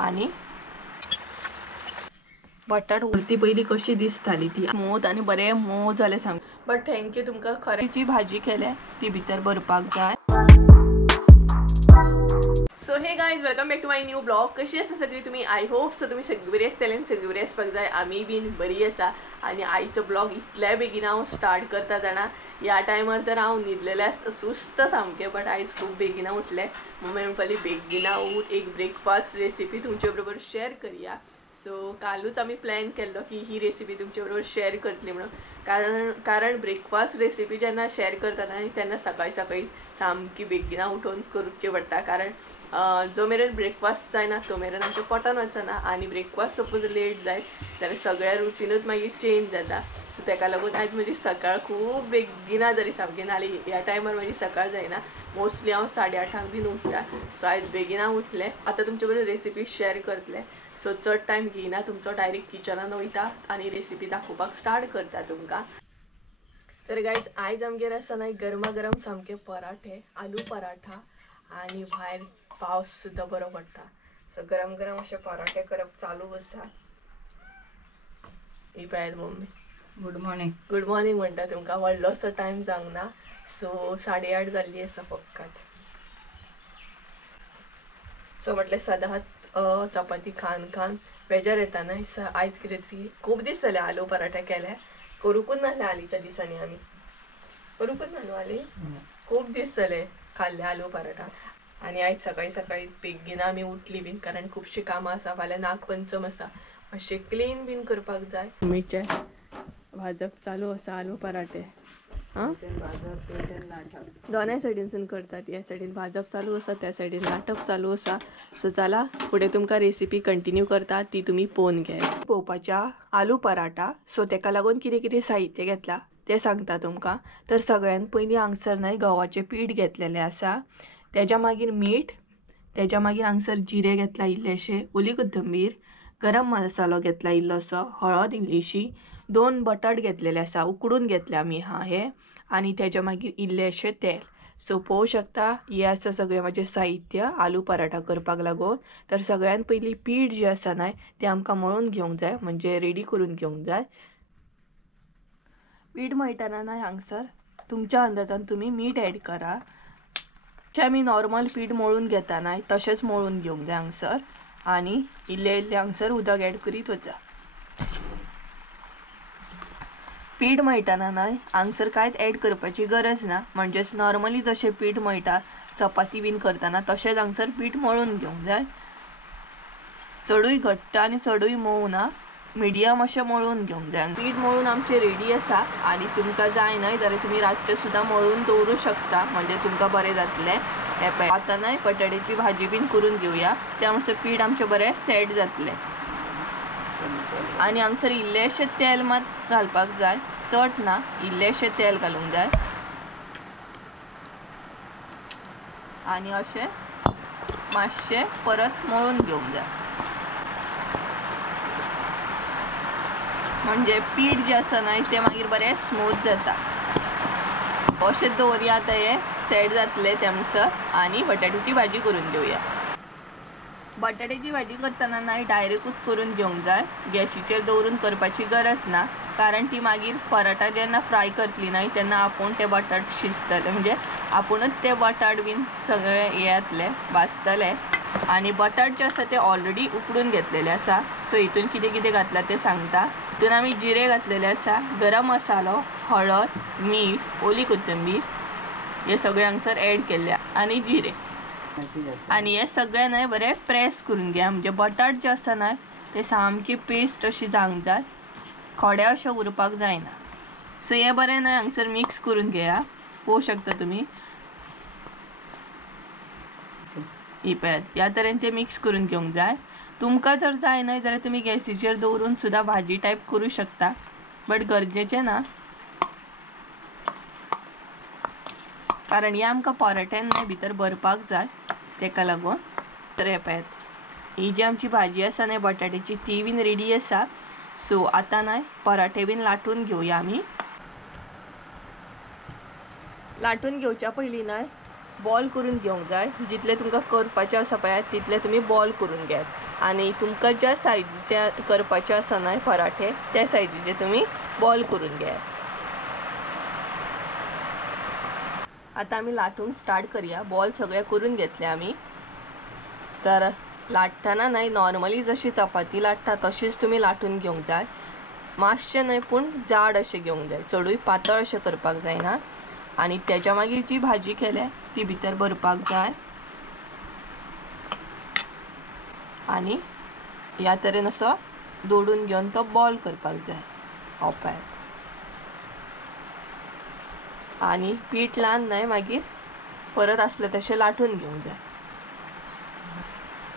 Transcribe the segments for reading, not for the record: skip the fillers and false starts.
आणि बटाट उरती पहिली कशी दिसताली ती मोद आणि बरे मोव जाले सांग. बट थँक्यू तुमका खरेची भाजी केल्या ती भितर भरपाक जाय. So hey guys welcome back to my new blog. कशी आसा सगळी तुम्ही? आय होप सो तुम्ही सगळी बरी आसतली आनी सगळी बरी आसपाक जाय. आमी बीन बरी आसा आणि आयचो ब्लॉग इतल्या बेगीन हांव स्टार्ट करता जाणा. ह्या टायमार तर हांव न्हिदलेलें आसता सुस्त सामकें, बट आयज खूब बेगीन उठलें. मम्मी म्हणपाली बेगीन उठ, एक ब्रेकफास्ट रेसिपी तुमचे बरोबर शेअर करूया. सो कालूच आम्ही प्लॅन केल्लो की ही रेसिपी तुमचे बरोबर शेअर करतली म्हणून. कारण ब्रेकफास्ट रेसिपी जेन्ना शेअर करतना तेन्ना सकाळी सकाळी सामकी बेगीन उठून करचें पडटा. कारण जो मेरेन ब्रेकफास्ट जायना तो मेरेन आमच्या पोटान वचना आनी ब्रेकफास्ट सपोज लेट जायत जाल्यार सगळ्या रुटीनूच मागीर चेंज जाता. सो तेका लागून आयज म्हजी सकाळ खूब बेगिना जाली सामकी. नाल्यार ह्या टायमार म्हजी सकाळ जायना. मोस्टली हांव 8:30 बीन उठता. सो आयज बेगिना उठलें. आतां तुमचे बरोबर रेसिपी शेअर करतलें. सो चड टायम घेयना तुमचो, डायरेक्ट किचनान वयता आनी रेसिपी दाखोवपाक स्टार्ट करता तुमकां. तर गायज आयज आमगेर आसा न्हय गरमा गरम सामके पराठे, आलू पराठा आनी भायर पावस सुद्दां बरो पडटा. सो गरम गरम अशे पराठे करप चालू आसा. ही पळयात mummy. Good morning. Good morning म्हणटा तुमकां. व्हडलो असो टायम जावंक ना. सो 8:30 जाल्ली आसा फकत. सो म्हटलें सदांच चपाती खान खान बेजार येता न्हय. आयज कितें तरी खूब दीस जाले आलू पराठे केले. करूकूच नासले हालींच्या दिसांनी आमी. करूकूच ना न्हू हालीं. खूब दीस जाले खाल्ले आलू पराठा. आनी आयज सकाळी सकाळी बेगीन आमी उठली बीन कारण खुबशीं कामां आसा. फाल्यां नागपंचम आसा. मातशें क्लीन बीन करपाक जाय. मम्मीचे भाजप चालू आसा आलू पराठे. दोनाय सायडीनसून करतात. ह्या सायडीन भाजप चालू आसा, त्या सायडीन लाटप चालू आसा. सो चला फुडें तुमकां रेसिपी कंटिन्यू करता ती तुमी पळोवन घे. पोवपाच्या आलू पराठा. सो तेका लागून कितें कितें साहित्य घेतला तें सांगता तुमकां. तर सगळ्यान पयलीं हांगसर न्हय गव्हाचें पीठ घेतलेलें आसा. तेज्या मागीर मीठ, तेज्या मागीर हांगसर जिरे घेतला इल्लेशे, ओली कोथंबीर, गरम मसालो घेतला इल्लोसो, हळद इल्लीशी, 2 बटाट घेतलेले आसा, उकडून घेतले आमी हे, आनी तेज्या मागीर इल्लेशें तेल. सो पळोवं शकता हे आसा सगळें म्हाजें साहित्य आलू पराठा करपाक लागून. तर सगळ्यान पयलीं पीठ जें आसा न्हय तें आमकां मळून घेवंक जाय, म्हणजे रेडी करून घेवंक जाय. पीठ मळटना न्हय हांगसर तुमच्या अंदाजान तुमी मीठ ऍड करा. जे आमी नॉर्मल पीठ मळून घेता न्हय तशेंच मळून घेवंक जाय हांगसर. आनी इल्लें इल्लें हांगसर उदक ऍड करीत वचा. पीठ मळटना न्हय हांगसर कांयच ऍड करपाची गरज ना. म्हणजेच नॉर्मली जशें पीठ मळटा चपाती बीन करतना तशेंच हांगसर पीठ मळून घेवंक जाय. चडूय घट्ट आनी चडूय मोव ना, मिडियम अशें मळून घेवंक जाय. पीठ मळून आमचें रेडी आसा. आनी तुमकां जाय न्हय जाल्यार तुमी रातचें सुद्दां मळून दवरूं शकता, म्हणजे तुमकां बरें जातलें. हे पळय आतां न्हय बटाट्याची भाजी बीन करून घेवया. त्या मातशें पीठ आमचें बरें सेट जातलें. आनी हांगसर इल्लेशें तेल मात घालपाक जाय, चड ना, इल्लेशें तेल घालूंक जाय. आनी अशें मातशें परत मळून घेवंक जाय. म्हणजे पीठ जें आसा न्हय तें मागीर बरें स्मूथ जाता. अशें दवरया. आतां हें सेट जातलें तेमसर. आनी बटाट्याची भाजी करून घेवया. बटाट्याची भाजी करतना न्हय डायरेक्टूच करून घेवंक जाय. गॅसीचेर दवरून करपाची गरज ना. कारण ती मागीर पराठा जेन्ना फ्राय करतली न्हय तेन्ना आपूण ते बटाट शिजतले, म्हणजे आपुणूच ते बटाट बीन सगळे हे जातले भाजतले. आनी बटाट जे आसा ते ऑलरेडी उकडून घेतलेले आसा. सो हितून कितें कितें घातला तें सांगता. हितून आमी जिरे घातलेले आसा, गरम मसालो, हळद, मीठ, ओली कोथंबीर हे सगळे हांगसर ऍड केल्ले आनी जिरे. आनी हे सगळें न्हय बरें प्रेस करून घ्या. म्हणजे बटाट जे आसा न्हय ते सामकी पेस्ट अशी जावंक जाय, खडे अशें उरपाक जायना. सो हे बरें न्हय हांगसर मिक्स करून घेया. पळोवं शकता तुमी. ही पळयात ह्या तरेन ते मिक्स करून घेवंक जाय. तुमकां जर जाय न्हय जाल्यार तुमी गॅसीचेर दवरून सुद्दां भाजी टायप करूं शकता, बट गरजेचें ना. कारण हे आमकां पराठ्यान न्हय भितर भरपाक जाय तेका लागून. तर हे पळयात ही जी आमची भाजी आसा न्हय बटाट्याची ती बीन रेडी आसा. सो आतां न्हय पराठे बीन लाटून घेवया आमी. लाटून घेवच्या पयलीं न्हय बॉल करून घेवंक जाय. जितले तुमकां करपाचें आसा पळयात तितले तुमी बॉल करून घेयात. आणि तुमकां ज्या सायजीचे करपाचे आसा न्हय पराठे त्या सायजीचे तुम्ही बॉल करून घ्या. आता आम्ही लाटून स्टार्ट करूया. बॉल सगळे करून घेतले आम्ही. तर लाटताना नाही नॉर्मली जशी चपाती लाटता तशीच तुम्ही लाटून घेवंक जाय. मातशें न्हय पूण जाड अशें घेवंक जाय, चडूय पातळ अशें करपाक जायना. आणि त्याच्या मागीर जी भाजी केल्या ती भितर भरपाक जाय आणि ह्या तरेन असो दोडून घेवन तो बॉल करपाक जाय ओपार. आणि पीठ लावन न्हय मागीर परत आसले तशें लाटून घेवंक जाय.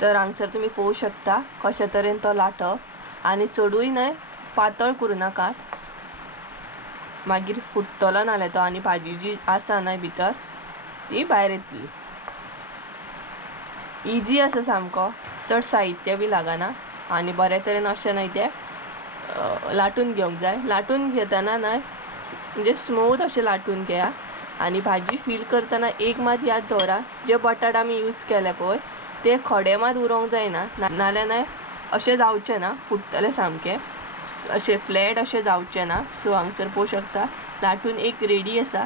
तर हांगसर तुम्ही पळोवंक शकता कशा तरेन तो लाटप आणि चडूय न्हय पातळ करूं नाकात, मागीर फुट्टलो नाल्यार तो आनी भाजी जी आसा न्हय भितर ती भायर येतली. इजी आसा सामको, चड साहित्य बी लागना आणि बरे तरेन अशें न्हय ते लाटून घेवंक जाय. लाटून घेतना न्हय म्हणजे स्मूथ अशें लाटून घेया. आणि भाजी फील करतना एक मात याद दवरा, जे बटाट आमी यूज केले पळय ते खडे मात उरोवंक जायना, नाल्यार न्हय अशें जावचें ना, फुट्टले सामके अशें फ्लॅट अशें जावचें ना. सो हांगसर पळोवंक शकता लाटून एक रेडी आसा.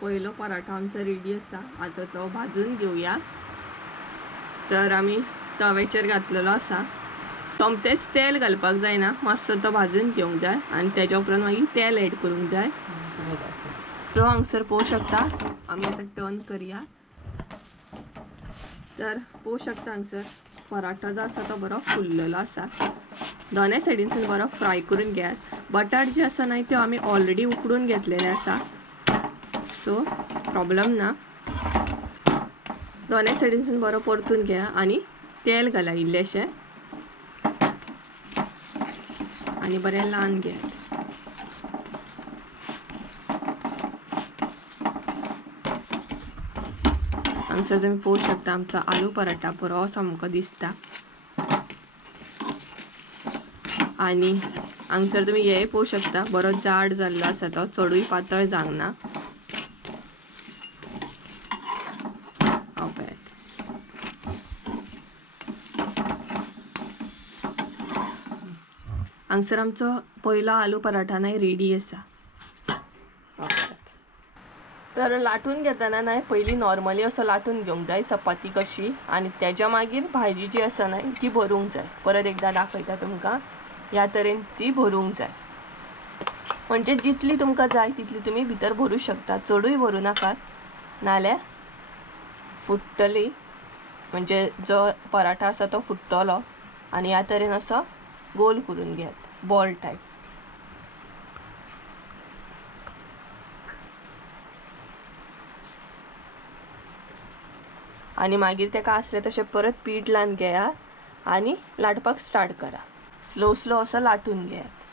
पयलो पराठो आमचो रेडी आसा. आतां तो भाजून घेवया. तर आमी तव्याचेर घातलेलो आसा. सोमतेच तेल घालपाक जायना, मातसो तो भाजून घेवंक जाय आणि तेच्या उपरांत मागीर तेल एड करूंक जाय. तो हांगसर पळोवंक शकता आमी आतां टर्न करया. तर पळोवंक शकता हांगसर पराठो जो आसा तो बरो फुल्लेलो आसा. दोनूय सायडीनसून बरो फ्राय करून घेयात. बटाट जे आसा न्हय त्यो आमी ऑलरेडी उकडून घेतलेले आसा, सो प्रॉब्लेम ना. दोनूय सायडीनसून बरो परतून घेया आणि तेल घाला इल्लेशें आणि बरें ल्हान घेयात. हांगसर तुमी पळोवंक शकता आमचो आलू पराठा बरो सामको दिसता. आणि हांगसर तुमी हेय पळोवंक शकता बरो जाड जाल्लो आसा तो, चडूय पातळ जावंक ना. हांगसर आमचो पयलो आलू पराठा न्हय रेडी आसा. तर लाटून घेतना न्हय पयलीं नॉर्मली असो लाटून घेवंक जाय चपाती कशी, आणि तेच्या मागीर भाजी जी आसा न्हय ती भरूंक जाय. परत एकदा दाखयता तुमकां, ह्या तरेन ती भरूंक जाय. म्हणजे जितली तुमकां जाय तितली तुमी भितर भरूं शकता. चडूय भरूं नाकात नाल्यार फुट्टली, म्हणजे जो पराठा आसा तो फुट्टलो. आणि ह्या तरेन असो गोल करून घेयात बॉल टायप. आणि मागीर तेका आसले तशें परत पीठ लावन घेया आणि लाटपाक स्टार्ट करा. स्लो स्लो असो लाटून घेयात.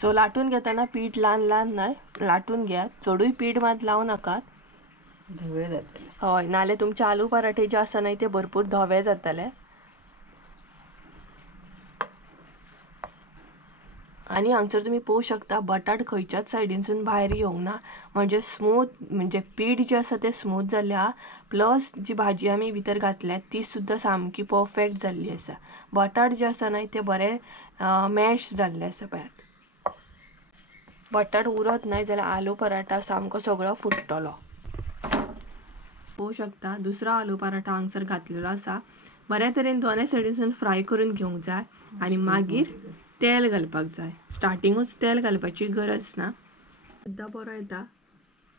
सो लाटून घेतना पीठ ल्हान ल्हान न्हय लाटून घेयात, चडूय पीठ मात लावं नाकात. धवे जातले हय, नाल्यार तुमचे आलू पराठे जे आसा न्हय ते भरपूर धवे जातले. आणि हांगसर तुम्ही पळोवंक शकता बटाट खंयच्याच सायडीनसून भायर येवंक ना, म्हणजे स्मूथ, म्हणजे पीठ जे आसा ते स्मूथ जाल्ले आहा. प्लस जी भाजी आमी भितर घातल्या ती सुद्दां सामकी परफेक्ट जाल्ली आसा. बटाट जे आसा न्हय ते बरे मॅश जाल्ले आसा. पळयात, बटाट उरत नाही जाल्यार आलू पराठा सामको सगळो फुट्टलो. पळोवंक शकता दुसरो आलू पराठा हांगसर घातलेलो आसा. बऱ्या तरेन दोनूय सायडीनसून फ्राय करून घेवंक जाय आणि मागीर तेल घालपाक जाय. स्टार्टिंगूच तेल घालपाची गरज ना, सुद्दां बरो येता.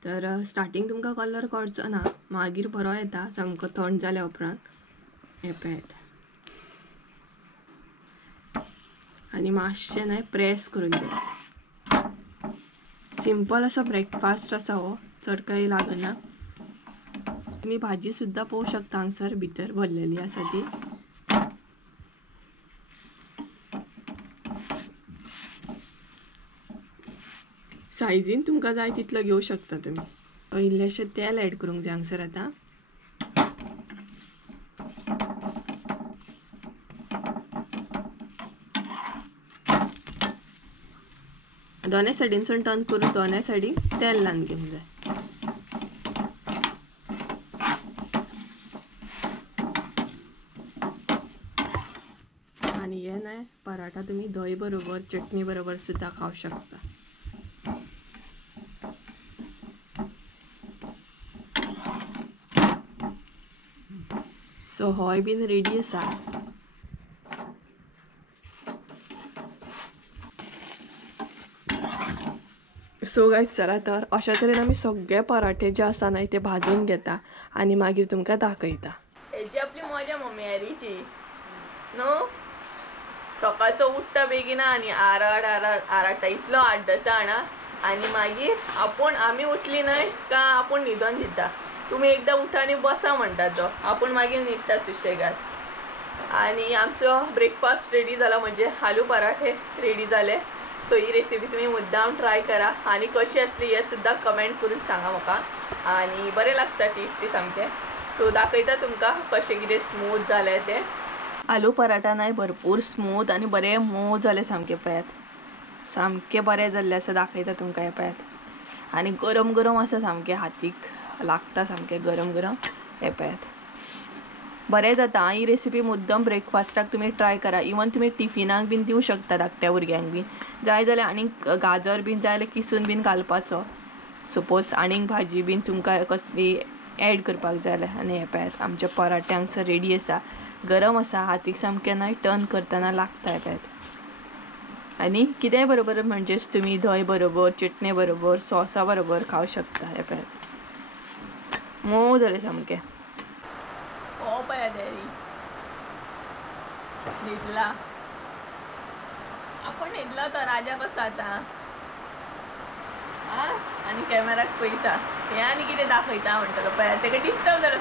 तर स्टार्टिंग तुमकां कलर कळचो ना, मागीर बरो येता सामको थंड जाल्या उपरांत. हे पळयात, आनी मातशें न्हय प्रेस करून घेया. सिंपल असो ब्रेकफास्ट आसा हो, चड काही लागना. तुम्ही भाजी सुद्दां पळोवंक शकता हांगसर भितर भरलेली आसा ती. सायजीन तुमकां जाय तितलो घेवं शकता तुम्ही. इल्लेशें तेल ऍड करूंक जाय हांगसर आतां. दोनूय सायडीनसून टर्न करून दोनूय सायडीक तेल लावन घेवंक जाय. हे नाही पराठा तुम्ही दही बरोबर चटणी बरोबर सुद्धा खाऊ शकता. सो होय बीन रेडी आसा. सो गायज चला तर अशा तरेन आमी सगळे पराठे जे आसा न्हय ते भाजून घेता आनी मागीर तुमकां दाखयता. हेची आपली मजा मम्मी हॅरीची न्हू. सकाळचो उठता बेगिना आनी आराटा इतलो आड्डता हाडा आनी मागीर आमी उठली न्हय का आपूण न्हिदोन दिता. तुमी एकदां उठा आनी बसा म्हणटा तो आपूण मागीर न्हिदता सुशेगाद. आनी आमचो ब्रेकफास्ट रेडी जाला म्हणजे आलू पराठे रेडी जाले. सो ही रेसिपी तुम्ही मुद्दाम ट्राय करा आणि कशी असली हे सुद्धा कमेंट करून सांगा म्हाका. आणि बरें लागता टेस्टी सामकें. सो दाखयता तुमकां कशें कितें स्मूथ जालें तें. आलू पराठा नाही भरपूर स्मूथ आणि बरें मोव जालें सामकें. पळयात सामकें बरें जाल्लें आसा. दाखयता तुमकां हें पळयात. आनी गरम गरम आसा सामकें हातीक लागता सामकें गरम गरम. हें पळयात बरें जाता. ही रेसिपी मुद्दम ब्रेकफास्टाक तुमी ट्राय करा. इवन तुमी टिफिनाक बीन दिवं शकता धाकट्या भुरग्यांक बीन. जाय जाल्यार आनीक गाजर बीन जाय जाल्यार किसून बीन घालपाचो सपोज आनीक भाजी बीन तुमकां कसली एड करपाक जाय जाल्यार. आनी हे पळयात आमचे पराठे हांगसर रेडी आसा. गरम आसा हातीक सामकें न्हय टर्न करतना लागता. हे पळयात आनी कितेंय बरोबर म्हणजेच तुमी दही बरोबर चटणी बरोबर सॉसा बरोबर खावं शकता. हे पळयात मोव जालें सामकें. ओ पळयात हॅरी न्हिदला. आपण न्हिदला तर राजा कसो आता आनी कॅमेराक पळयता हे आनी कितें दाखयता म्हणटलो. पळयात तेका डिस्टर्ब जालो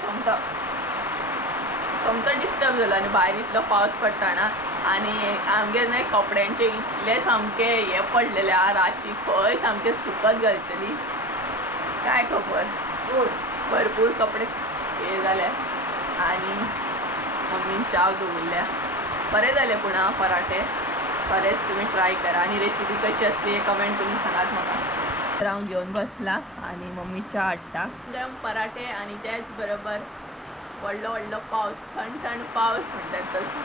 सोमतो डिस्टर्ब जालो. आनी भायर इतलो पावस पडटा ना आनी आमगेर न्हय कपड्यांचे इतले सामके हे पडलेले राशी खंय सामके सुकत घालतली काय खबर. भरपूर कपडे हे जाले आनी मम्मीन चाव दवरल्या. बरें जालें पूण पराठे खरेंच तुमी ट्राय करा. आनी रेसिपी कशी असली हे कमेंट करून सांगात म्हाका. हांव घेवन बसला आनी मम्मी च्या हाडटा. गरम पराठे आनी त्याच बरोबर व्हडलो व्हडलो पावस थंड थंड पावस म्हणटात तसो.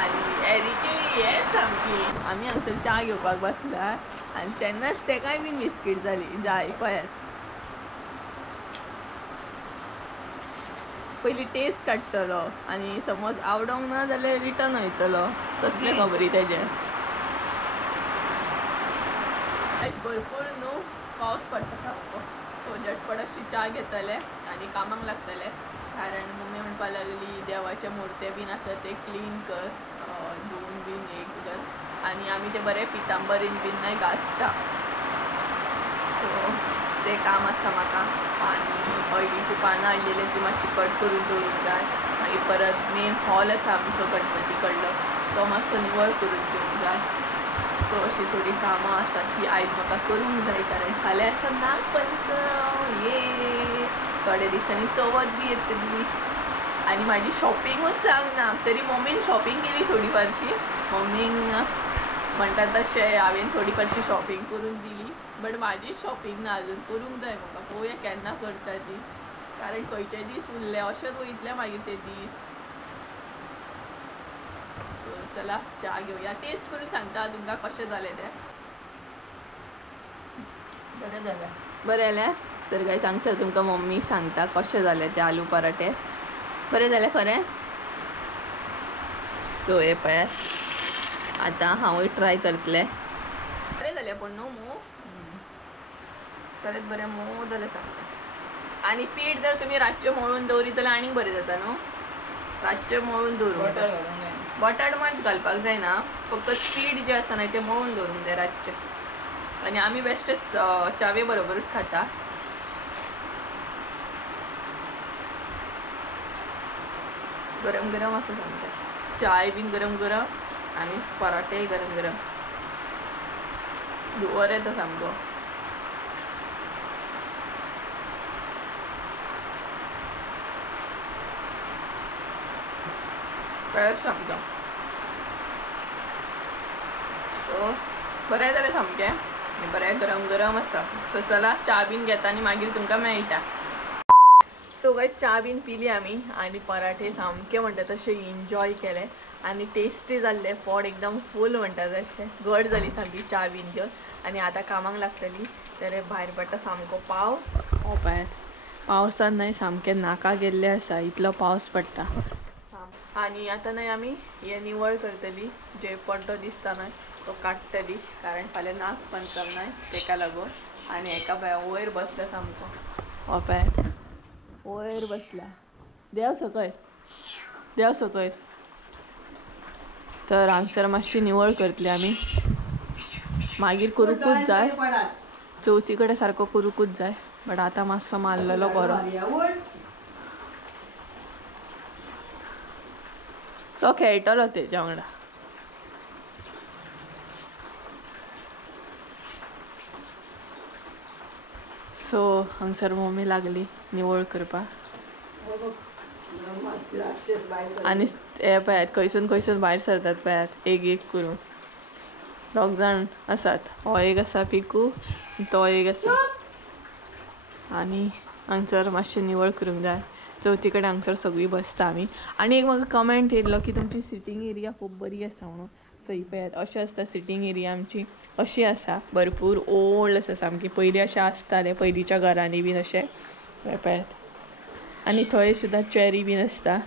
आनी हॅरीची हे सामकी आमी हांगसर च्या घेवपाक बसला आनी तेन्नाच तेकाय बीन बिस्कीट जाली जाय. पळयात पयलीं टेस्ट काडटलो आनी समज आवडोंक ना जाल्यार रिटर्न वयतलो. तसले खबरी तेजे. भरपूर न्हू पावस पडटा सामको. सो झटपट अशी च्या घेतले आनी कामाक लागतले. कारण मम्मी म्हणपाक लागली देवाचे मुर्ते बीन आसा ते क्लीन कर धुवन बीन एक कर. आनी आमी ते बरें पितांबरीन बीन न्हय घासता. सो ते काम आसा म्हाका. आनी हळदीची पानां हाडलेली ती मातशी कट करून दवरूंक जाय. मागीर परत मेन हॉल आसा आमचो गणपती कडलो तो मातसो निवळ करून घेवंक जाय. सो अशी थोडी कामां आसा ती आयज म्हाका करूंक जाय. कारण फाल्यां आसा नागपंचम ये थोड्या दिसांनी चवथ बी येतली. आनी म्हाजी शॉपिंगूच जावंक ना. तरी मम्मीन शॉपिंग केली थोडी फारशी. मम्मीक म्हणटा तशें हांवें थोडी फारशी शॉपिंग करून दिली. बट म्हाजी शॉपिंग ना अजून करूंक जाय म्हाका. पळोवया केन्ना करता ती. कारण खंयचे दीस उरले अशेंच वयतले मागीर ते दीस. सो चला च्या घेवया. टेस्ट करून सांगता तुमकां कशें जालें तें. बरें जालें. बरें जालें तर काय सांगता तुमकां मम्मी सांगता कशें जालें ते आलू पराठे. बरें जालें खरेंच. सो हे पळयात आतां हांवूय ट्राय करतलें. बरें जालें पूण न्हू मोव खरेंच बरें मोव जालें सामकें. आनी पीठ जर तुमी रातचें मळून दवरीत जाल्यार आनीक बरें जाता न्हू. रातचें मळून दवरूंक बटाट मात घालपाक जायना. फक्त पीठ जें आसा न्हय तें मळून दवरूंक जाय रातचें. आनी आमी बेश्टेच च्यावे बरोबरूच खाता. गरम गरम आसा सामकें. चाय बीन गरम गरम आनी पराठे गरम गरम. धुंवर येता सामको. कळ्ळें सामकें. सो बरें जालें सामकें आनी बरें गरम गरम आसा. सो चला च्या बीन घेता आनी मागीर तुमकां मेळटा. सो काय च्या बीन पिली आमी आणि पराठे सामके म्हणटा तशे एन्जॉय केले आणि टेस्टी जाल्ले पोट एकदम फूल म्हणटा तशें घट जाली सामकी च्या बीन घेवन आणि आता कामाक लागतली तर भायर पडटा सामको पावस पळयात पावसान न्हय सामकें नाका गेल्लें आसा इतलो पावस पडटा आणि आता न्हय आमी हे निवळ करतली जे पड्डो दिसता न्हय तो काडटली कारण फाल्यां नाग पंचम न्हय तेका लागून आणि एका वयर बसला सामको पळयात वयर बसला देव सकयल तर हांगसर मातशी निवळ करतली आमी मागीर करूंकूच जाय चवथी कडेन सारको करूंकूच जाय बट आतां मातसो मारलेलो बरो तो खेळटलो तेच्या वांगडा सो हांगसर मम्मी लागली निवळ करपाक आणि हे पळयात खंयसून भायर सरतात पळयात एक करून 2 जाण आसात हो एक आसा पिकू तो एक आसा आणि हांगसर मातशें निवळ करूंक जाय चवथी कडेन हांगसर सगळीं बसता आमी आणि एक म्हाका कमेंट येयल्लो की तुमची सिटींग एरिया खूब बरी आसा म्हणून सो ही पळयात अशें आसता सिटींग एरिया आमची अशी आसा भरपूर ओल्ड आसा सामकी पयलीं अशें आसतालें पयलींच्या घरांनी बीन अशें पळयात आनी थंय सुद्दां चॅरी बीन आसता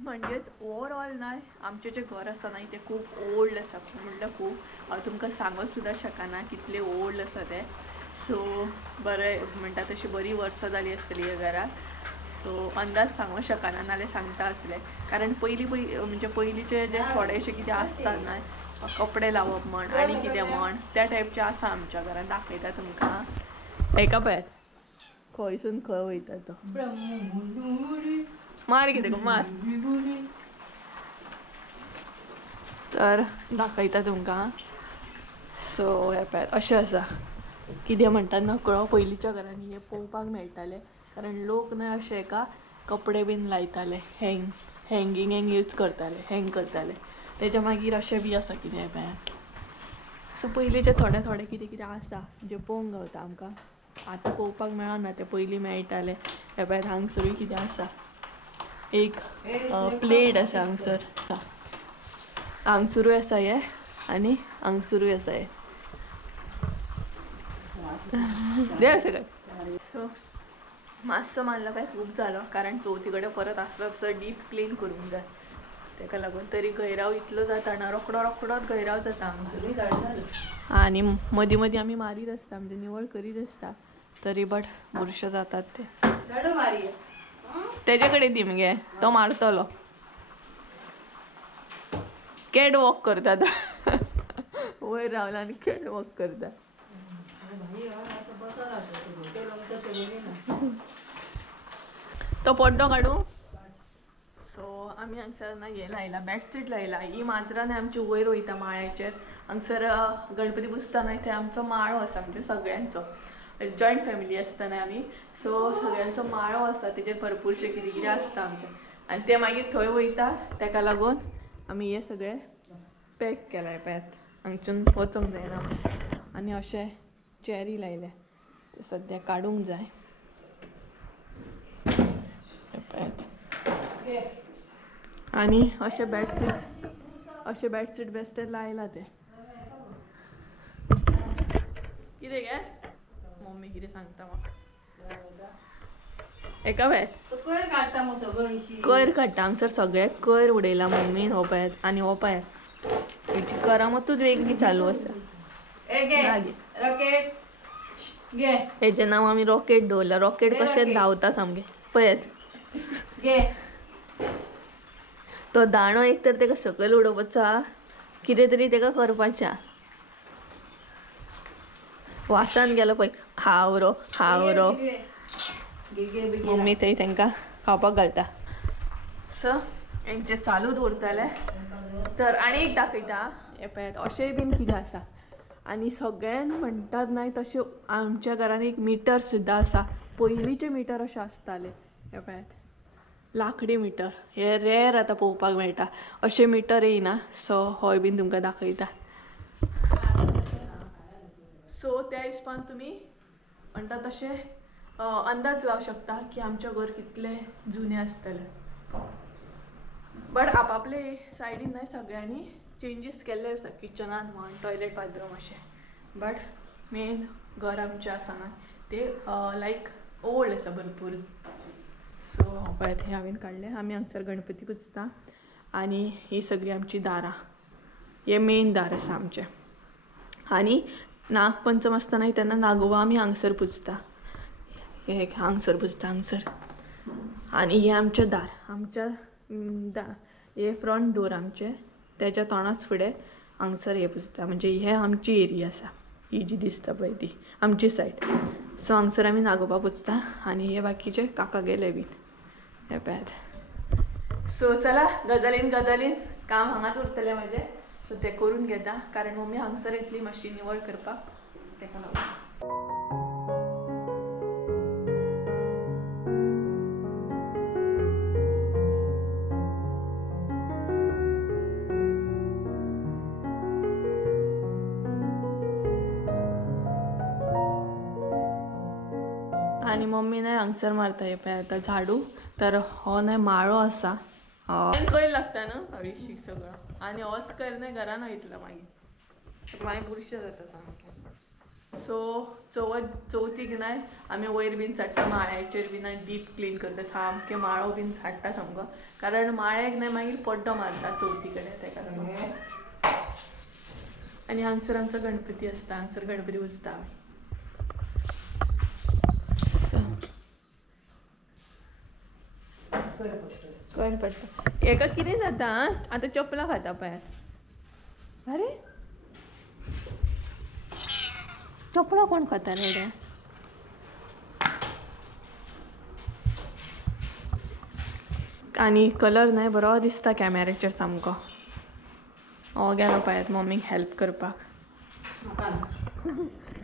म्हणजेच ओवरऑल न्हय आमचें जें घर आसा न्हय तें खूब ओल्ड आसा म्हणल्यार खूब हांव तुमकां सांगूंक सुद्दां शकना कितलें ओल्ड आसा तें सो बरें म्हणटा तशी बरी वर्सां जाली आसतली ह्या घराक सो अंदाज सांगूंक शकना नाल्यार सांगता आसलें कारण पयलीं म्हणजे पयलींचे जे थोडेशे कितें आसता न्हय कपडे लावप म्हण आनी कितें म्हण त्या टायपचें आसा आमच्या घरान दाखयता तुमकां एका पळयात खंयसून खंय वयता तो मार कितें गो मार तर दाखयता तुमकां सो हे पळयात अशें आसा कितें म्हणटा नकळो पयलींच्या घरांनी हे पळोवपाक मेळटालें कारण लोक न्हय अशे एका कपडे बीन लायताले हँगींग यूज करताले हँग करताले तेच्या मागीर अशें बी आसा कितें पळयात सो पयलींचे थोडे कितें कितें आसा जें पळोवंक गावता आमकां आतां पळोवपाक मेळना तें पयलीं मेळटालें हे पळयात हांगसरूय कितें आसा एक प्लेट आसा हांगसरूय आसा हे आनी हांगसरूय आसा हे देव सकयल सो मातसो मारलो काय खूब जालो कारण चवथी कडेन परत आसलो तसो डीप क्लीन करूंक जाय तेका लागून तरी गैराव इतलो जाता ना रोखडोच गैराव जाता हांगसर आनी मदीं मदीं आमी मारीत आसता म्हणजे निवळ करीत आसता तरी बट बुरशे जातात ते तेजे कडेन दी मगे तो मारतलो कॅट वॉक करता वयर रावला आनी कॅट वॉक करता तो पड्डो काडू सो आमी हांगसर ना हे लायला बेडशीट लायला ही माजरां न्हय आमची वयर वयता माळ्याचेर हांगसर गणपती पुजता न्हय थंय आमचो माळो आसा म्हणजे सगळ्यांचो जॉयंट फॅमिली आसता न्हय आमी सो सगळ्यांचो माळो आसा तेजेर भरपूरशे कितें कितें आसता आमचें आनी ते मागीर थंय वयता तेका लागून आमी हे सगळे पॅक केलाय पळयात हांगच्यान वचोंक जायना आनी अशें चॅरी लायले ते सद्या काडूंक जाय आनी अशें बेडशीट बेस्टेर लायला ते कितें गे मम्मी कितें सांगता म्हाका एका वेळ कोयर काडटा हांगसर सगळे कोयर उडयला मम्मीन हो पळयात आनी हो पळयात हेची करामतूच वेगळी चालू आसा हेजें नांव आमी रॉकेट दवरला रॉकेट कशें धांवता सामकें पळयात तो दाणो एक तर तेका सकयल उडोवपाचो कितें तरी तेका करपाचें वासान गेलो पळय हावरो मम्मी थंय तांकां खावपाक घालता सो हेंचे चालू दवरतले तर आनी एक दाखयता हे पळयात अशेंय बीन कितें आसा आनी सगळ्यान म्हणटात न्हय तशें आमच्या घरान एक मिटर सुद्दां आसा पयलींचे मिटर अशें आसताले हे पळयात लाकडी मिटर हे रेर आतां पळोवपाक मेळटा अशें मिटर येयना सो होय बीन तुमकां दाखयता सो त्या हिसपान तुमी म्हणटा तशें अंदाज लावू शकता की आमच्या घर कितले जुने असतले. बट आपापले सायडीन नाही सगळ्यांनी चेंजीस केल्ले आसा किचनात म्हण टॉयलेट बाथरूम अशें. बट मेन घर आमचें आसा ना ते लायक ओल्ड आसा भरपूर. सो पळय हे हांवें काडलें. आमी हांगसर गणपती पुजता आनी ही सगळी आमची दारां. हे मेन दार आसा आमचें. आनी नागपंचम आसतना तेन्ना नागोबा आमी हांगसर पुजता. हे हांगसर पुजता हांगसर. आनी हे आमचें दार. आमच्या हे फ्रंट डोर आमचे तेच्या तोंडाच फुडें हांगसर हे पुजता. म्हणजे हे आमची एरिया आसा. ही जी दिसता पळय ती आमची सायड. सो हांगसर आमी नागोबा पुजता आनी हे बाकीचे काका गेले बीन हे पळयात. सो चला गजालीन काम हांगाच उरतलें म्हाजें. सो तें करून घेता कारण मम्मी हांगसर येतली मातशी निवळ करपाक तेका लागून. आणि मम्मी नाही हांगसर मारता हे पळय आतां झाडू. तर हो नाही माळो आसा. कळ्ळ लागता ना हळशीक सगळं. आनी होच कर नाही घरान वयतलो मागीर बुरशें जाता सामकें. सो चवथीक नाही आमी वयर बीन झाडटा माळ्याचेर बीन आनी डीप क्लीन करता. सामकें माळो बीन झाडटा सामको. कारण माळ्याक नाही मागीर पड्डो मारता चवथी कडेन तेका लागून. आनी हांगसर आमचो गणपती आसता. हांगसर गणपती पुजता आमी. कळ्ळ पडटा. हेका कितें जाता आतां चपलां खाता पळयात. अरे चपलां कोण खाता रे? आनी कलर नाही बरो दिसता कॅमेऱ्याचेर सामको. हो गेलो पळयात मम्मीक हेल्प करपाक.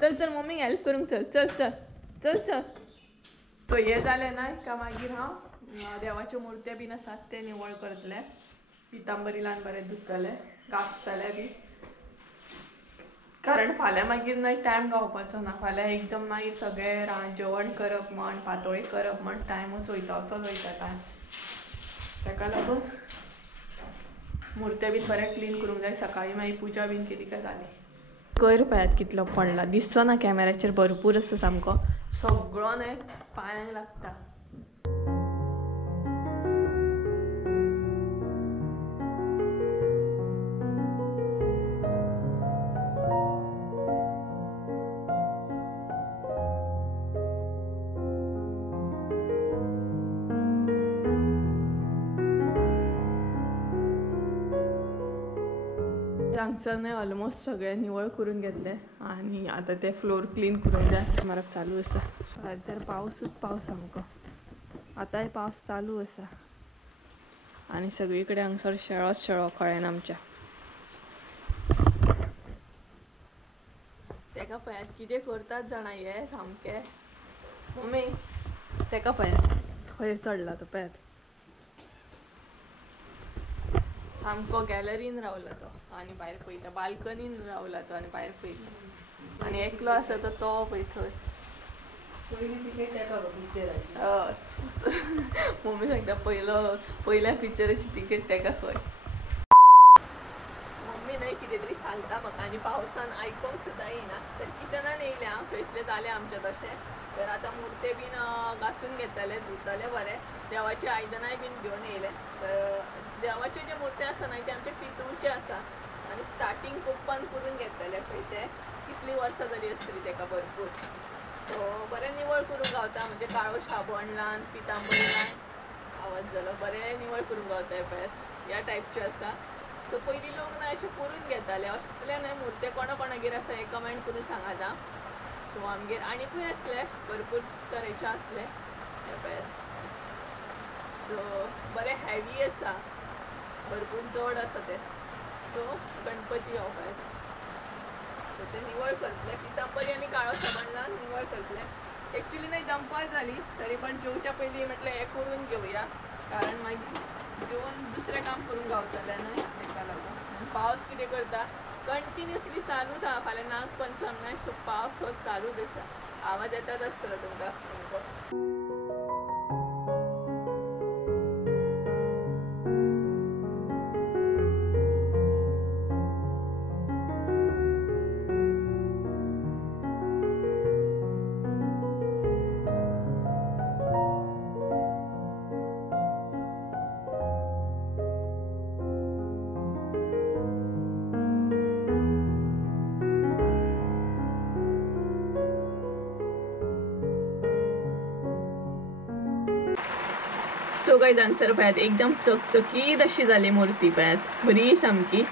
चल मम्मीक हेल्प करूंक चल. सो हे जालें ना का मागीर हांव देवाच्यो मुर्त्यो बीन आसात ते निवळ करतले. पितांबरी लावन बरें धुतले घासतले बी. कारण फाल्यां मागीर नाही टायम गावपाचो ना. फाल्यां एकदम मागीर सगळें जेवण करप म्हण पातोळी करप म्हण टायमूच वयता. असोच वयता टायम. तेका लागून मुर्त्यो बीन बरें क्लीन करूंक जाय. सकाळीं मागीर पुजा बीन कितें काय जाली. कयर पळयात कितलो पडला. दिसचो ना कॅमेऱ्याचेर भरपूर आसा सामको. सगळो न्हय पांयांक लागता. हांगसर नाही ऑलमोस्ट सगळे निवळ करून घेतले आणि आता ते फ्लोर क्लीन करून जाय मारक चालू आसा. तर पावस सामको. आता हे पावस चालू आसा आणि सगळीकडे हांगसर शेळो कळ्ळेन आमच्या. तेका पळयात कितें करतात जाणा हे सामके. मम्मी तेका पळयात खंय चडला तो पळयात. सामको गॅलरीन रावला तो आनी भायर पळयता. बाल्कनीन रावला तो आनी भायर पळयता. आनी एकलो आसा तो पळय थंय. मम्मी सांगता पयल्या पिक्चराची तिकेट तेका खंय. मम्मी न्हय कितें तरी सांगता म्हाका आनी पावसान आयकोंक सुद्दां येना. तर किचनान येयलें हांव. थंयसलें जालें आमचें तशें. तर आतां मुर्ते बीन घासून घेतले धुतले बरें. देवाची आयदनांय बीन घेवन येयले. तर देवाचे जे मुर्ते आसा न्हय ते आमचे पितूळचे आसा आनी स्टार्टींग पप्पान करून घेतलेले खंय ते. कितलीं वर्सां जालीं आसतलीं तेका भरपूर. सो बरें निवळ करूंक गावता. म्हणजे काळो शाबण लावन पितांबरी लावन आवाज जालो बरें निवळ करूंक गावता. पळयात ह्या टायपचे आसा. सो पयलीं लोक न्हय अशें करून घेताले. असले न्हय मुर्ते कोणागेर आसा हे कमेंट करून सांगात आं. सो आमगेर आनीकूय आसले भरपूर तरेचे आसले हे पळयात. सो बरें हॅवी आसा भरपूर जड आसा ते. सो गणपती हो पळयात. सो ते निवळ करतले पितांबरी आनी काळो साबण लावन निवळ करतले. एक्चुली नाही दंपार जाली तरी पण जेवच्या पयलीं म्हटलें हें करून घेवया कारण मागीर जेवण दुसरें काम करूंक गावतलें न्हय तेका लागून. पावस कितें करता कंटिन्युअसली चालूच आहा. फाल्यां नागपंचम न्हय. सो पावस हो चालूच आसा. आवाज येतात आसतलो तुमकां. सो गायज हांगसर पळयात एकदम चकचकीत अशी जाली मूर्ती पळयात बरी सामकी.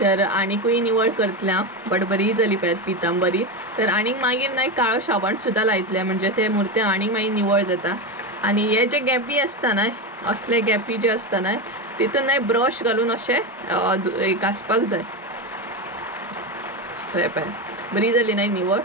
तर आनीकूय निवळ करतले हांव बट बरी जाली पळयात पितांबरी. तर आनीक मागीर न्हय काळो साबण सुद्दां लायतले म्हणजे ते मुर्ते आनीक मागीर निवळ जाता. आनी हे जे गॅपी आसता न्हय असले गॅपी जे आसता न्हय तितून न्हय ब्रश घालून अशें घासपाक जाय. सो हे पळयात बरी जाली न्हय निवळ.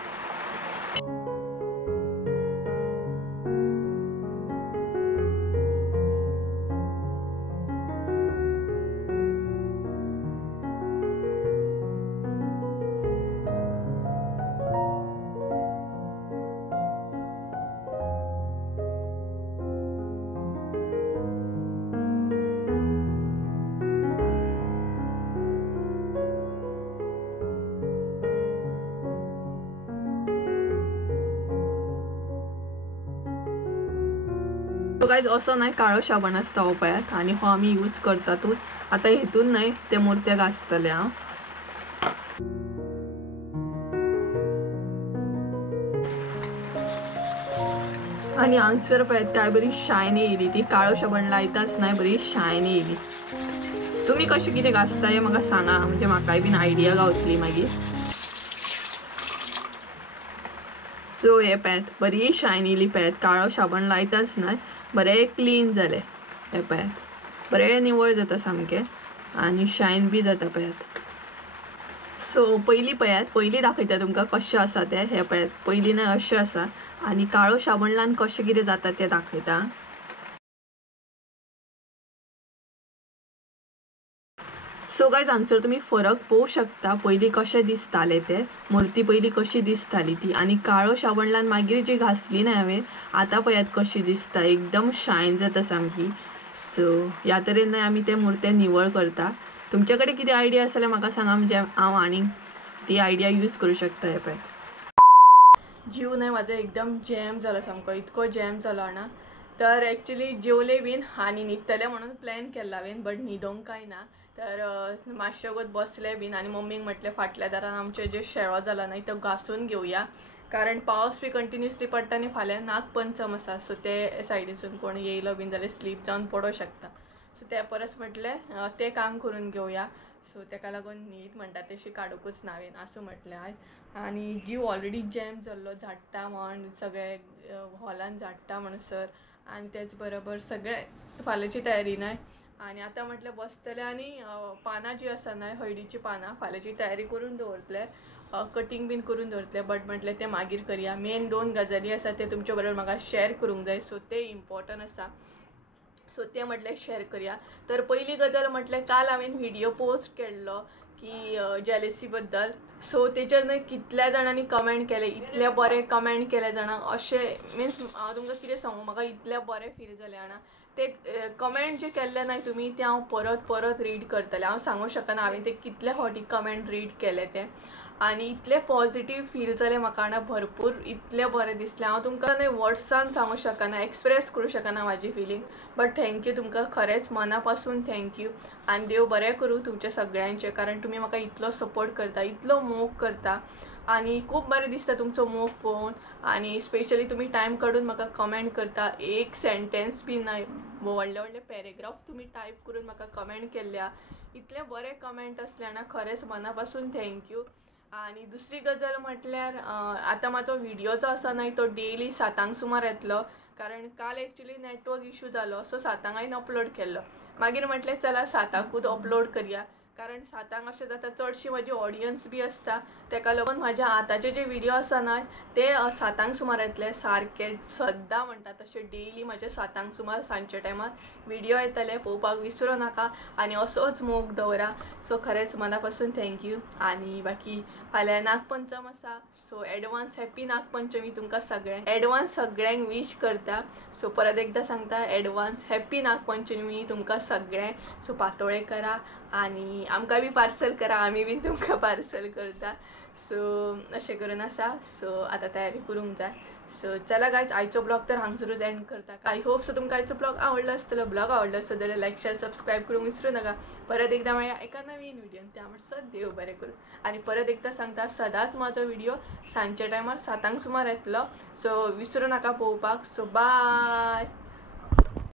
गायज असो न्हय काळो साबण आसता हो पळयात आनी हो आमी यूज करतातूच. आतां हेतून न्हय ते मुर्ते घासतले हांव. आनी हांगसर पळयात काय बरी शायन येयली ती काळो साबण लायताच न्हय बरी शायन येयली. तुमी कशें कितें घासता हें म्हाका सांगा म्हणजे म्हाकाय बीन आयडिया गावतली मागीर. सो हे पळयात बरी शायन येयली पळयात काळो साबण लायताच न्हय बरें क्लीन जालें. हे पळयात बरें निवळ जाता सामकें आनी शायन बी जाता पळयात. सो पयलीं दाखयता तुमकां कशें आसा तें. हे पळयात पयलीं न्हय अशें आसा आनी काळो साबण लावन कशें कितें जाता तें दाखयता. सो गायज हांगसर तुमी फरक पळोवंक शकता पयलीं कशें दिसतालें तें मूर्ती पयलीं कशी दिसताली ती आनी काळो साबण लावन मागीर जी घासली न्हय हांवें आतां पळयात कशी दिसता एकदम शायन जाता सामकी. सो ह्या तरेन न्हय आमी ते मुर्ते निवळ करता. तुमचे कडेन कितें आयडिया आसा जाल्यार म्हाका सांगा म्हणजे हांव आनीक ती आयडिया यूज करूं शकता. हे पळय जीव न्हय म्हाजो एकदम जॅम जालो सामको इतको जॅम जालो ना. तर एक्चुअली जेवले बीन आनी न्हिदतले म्हणून प्लॅन केला हांवें बट न्हिदोंक काय ना. तर मातशे वगत बसले बीन आनी मम्मीक म्हटलें फाटल्या दारान आमचे जे शेळो जाला न्हय तो घासून घेवया कारण पावस बी कंटिन्युअसली पडटा आनी फाल्यां नागपंचम आसा. सो ते सायडीसून कोण येयलो बीन जाल्यार स्लीप जावन पडों शकता. सो त्या परस म्हटलें तें काम करून घेवया. सो तेका लागून न्हीद म्हणटा तशी काडूकूच ना हांवें आसूं म्हटलें आयज. आनी जीव ऑलरेडी जॅम जाल्लो झाडटा म्हण सगळे हॉलान झाडटा म्हणसर आनी तेच बरोबर सगळे फाल्यांची तयारी न्हय. आनी आतां म्हटलें बसतलें आनी पानां जीं आसा न्हय हळडीची पानां फाल्यांची तयारी करून दवरतलें कटींग बीन करून दवरतलें. बट म्हटलें तें मागीर करया. मेन 2 गजाली आसा ते तुमचे बरोबर म्हाका शेअर करूंक जाय सो ते इम्पॉर्टंट आसा. सो ते म्हटलें शेअर करया. तर पयली गजाल म्हटलें काल हांवें व्हिडियो पोस्ट केल्लो की जेलसी बद्दल. सो तेचेर न्हय कितल्या जाणांनी कमेंट केले इतले बरे कमेंट केले जाणां अशें मिन्स हांव तुमकां कितें सांगू म्हाका इतलें बरें फील जालें जाणा. ते कमेंट जे केल्ले न्हय तुमी ते हांव परत परत रीड करतलें. हांव सांगूंक शकना हांवें ते कितले फावटी कमेंट रीड केले ते आनी इतले पॉजिटीव फील जालें म्हाका ना भरपूर इतलें बरें दिसलें. हांव तुमकां न्हय वर्ड्सान सांगूंक शकना एक्सप्रेस करूंक शकना म्हाजी फिलींग. बट थँक्यू तुमकां खरेंच मना पासून थँक्यू आनी देव बरें करूं तुमचे सगळ्यांचे कारण तुमी म्हाका इतलो सपोर्ट करता इतलो मोग करता आनी खूब बरें दिसता तुमचो मोग पळोवन. आनी स्पेशली तुमी टायम काडून म्हाका कमेंट करता एक सेंटेन्स बी ना व्हडले व्हडले पॅरेग्राफ तुमी टायप करून म्हाका कमेंट केल्ल्या इतले बरे कमेंट आसले ना खरेंच मना पासून थँक्यू. आनी दुसरी गजाल म्हटल्यार आतां म्हाजो व्हिडिओ जो आसा न्हय तो डेली 7 सुमार येतलो कारण काल एक्चुअली नेटवर्क इशू जालो सो 7 हांवें अपलोड केल्लो. मागीर म्हटलें चला 7कूच अपलोड करया कारण 7 अशें जाता चडशी म्हजी ऑडियन्स बी आसता तेका लागून म्हाज्या आतांचे जे व्हिडिओ आसा ना ते 7 सुमार येतले सारके सद्दां म्हणटा तशें डेली म्हाजे 7 सुमार सांजच्या टायमार व्हिडिओ येतले पळोवपाक विसरूं नाका आनी असोच मोग दवरा सो खरेंच मना पासून थँक्यू आनी बाकी फाल्यां नागपंचम आसा सो एडवान्स हॅप्पी नागपंचमी तुमकां सगळ्यांक एडवान्स सगळ्यांक विश करता सो परत एकदा सांगता एडवान्स हॅप्पी नागपंचमी तुमकां सगळ्यांक सो पातोळे करा आनी आमकां बी पार्सल करा आमी बीन तुमकां पार्सल करता सो अशें करून आसा सो आतां तयारी करूंक जाय सो चला गायज आयचो ब्लॉग तर हांगसरूच एंड करता आय होप सो तुमकां आयचो ब्लॉग आवडलो आसतलो ब्लॉग आवडलो आसत जाल्यार लायक शेअर सबस्क्राईब करूंक विसरूं नाका परत एकदा मेळया एका नवीन व्हिडिओन त्या म्हणसर देव बरें करूं आनी परत एकदा सांगता सदांच म्हाजो व्हिडिओ सांजच्या टायमार 7 सुमार येतलो सो विसरूं नाका पळोवपाक सो बाय.